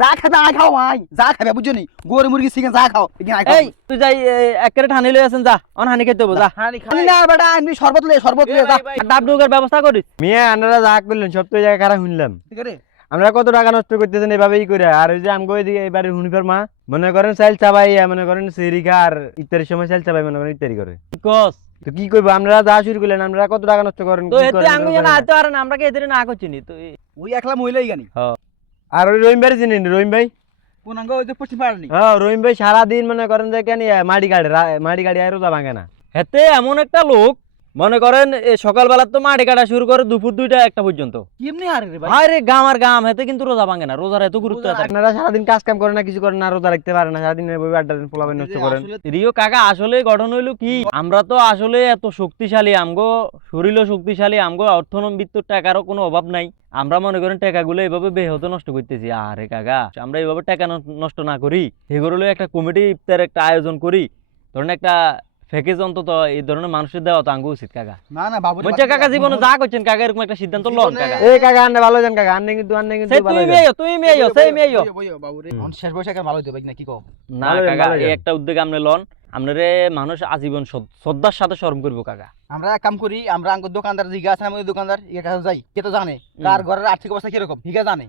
যা খাবে আয় খাও আয় যা খাবে বুঝছো নি গরু মুরগি চিকেন যা খাও এখানে আয় খাও এই তুই যাই এক ক্যারেট হানি লই আছেন যা অন হানি খেতে হবো যা খালি না বেটা আমি শরবত লে যা ডাব ডুকের ব্যবস্থা করিস মিয়া আপনারা যা করলেন সব তো এই জায়গায় খারাপ শুনলাম ঠিক আছে আমরা কত টাকা নষ্ট করতেছেন এভাবেই করে আর ওই যে আমগো এদিকে এবারে হুনিফার মা মনে করেন চাইল চাবাই মনে করেন সেরিকা আর ইত্যাদির সময় চাইল চাবাই মনে করেন ইত্যাদি করে কস তো কি করবো আমরা যা শুরু করলেন আমরা কত টাকা নষ্ট করেন তো কি এতে করেন আঙ্গু আমরা জানা জানি না। আইতে পারেন আমরা কি এতে না করছি নি তো ওই একলা মহিলাই গানি আর ওই রহিম ভাই চিনেন রহিম ভাই কোন আঙ্গ ওই যে পশ্চিম পাড়নি হ্যাঁ রহিম ভাই সারাদিন মনে করেন যে কেন মাটি গাড়ি আর রোজা ভাঙে না হেতে এমন একটা লোক মনে করেন সকালবেলা তো মাটি কাটা শুরু করে দুপুর 2টা 1টা পর্যন্ত কেমনি হারে রে ভাই আরে গাম আর গাম হেতে কিন্তু রোজা ভাঙে না রোজার এত গুরুত্ব আছে আপনারা সারাদিন কাজ কাম করেন না কিছু করেন না রোজা রাখতে পারেন না সারাদিন বই আড্ডা দিন পোলাবেন নষ্ট করেন রিও কাকা আসলে গঠন হইলো কি আমরা তো আসলে এত শক্তিশালী আমগো শরীরও শক্তিশালী আমগো অর্থনৈতিক টাকারও কোনো অভাব নাই আমরা মনে করেন টাকাগুলো এইভাবে বেহত নষ্ট করতেছি আরে কাকা আমরা এইভাবে টাকা নষ্ট না করি এগুলো একটা কমিটি ইফতার একটা আয়োজন করি ধরেন একটা প্যাকেজ অন্তত এই ধরনের মানুষের দেওয়া তো আঙ্গু উচিত কাকা না না বাবু বলছে কাকা জীবনে যা করছেন কাকা এরকম একটা সিদ্ধান্ত লন কাকা এই কাকা আন্নে ভালো যান কাকা আন্নে কিন্তু সেই ভালো তুমি যান। মেয়েও তুমি মেয়েও সেই মেয়েও বাবু রে অন শেষ বয়সে কেন ভালো হইতো ভাই না কি কও না ভালো যান, কাকা ভালো এই যান। একটা উদ্যোগ আপনি লন আপনারে মানুষ আজীবন শ্রদ্ধার সাথে স্মরণ করবো কাকা আমরা এক কাম করি আমরা আঙ্গ দোকানদার জিগা আছে আমাদের দোকানদার ইয়ে কাছে যাই কে তো জানে কার ঘরের আর্থিক অবস্থা কিরকম হিগা জানে